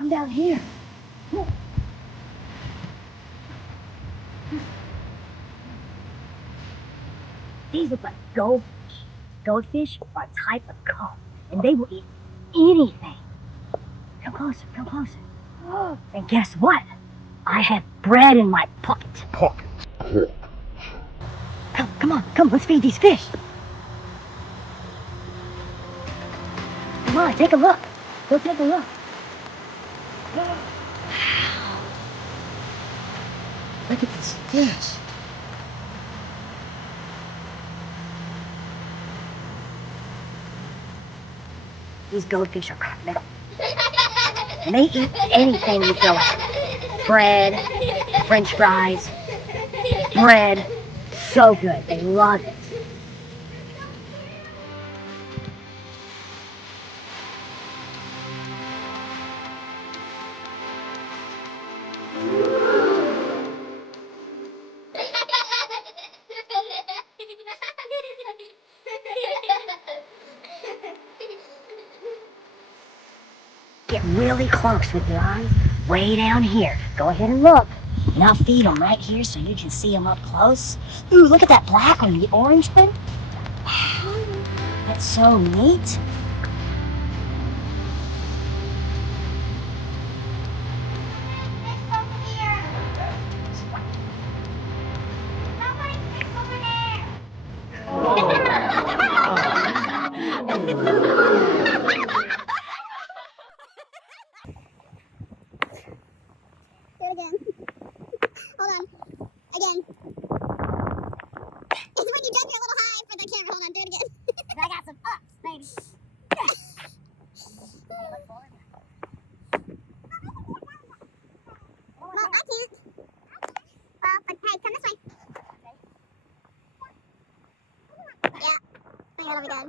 Come down here. These look like goldfish. Goldfish are a type of carp, and they will eat anything. Come closer, come closer. And guess what? I have bread in my pocket. Come on, let's feed these fish. Come on, take a look. Go take a look. Wow. Look at this fish. These goldfish are carnivorous. And they eat anything you throw at them. Bread, French fries, bread. So good. They love it. Get really close with your eyes, way down here. Go ahead and look. And I'll feed them right here so you can see them up close. Ooh, look at that black one, the orange one. Wow, that's so neat. Do it again. Hold on. Again. It's when you jump your little high for the camera. Hold on, do it again. I got some ups, baby. Well, I can't. Well, but hey, come this way. Yeah. I think that'll be good.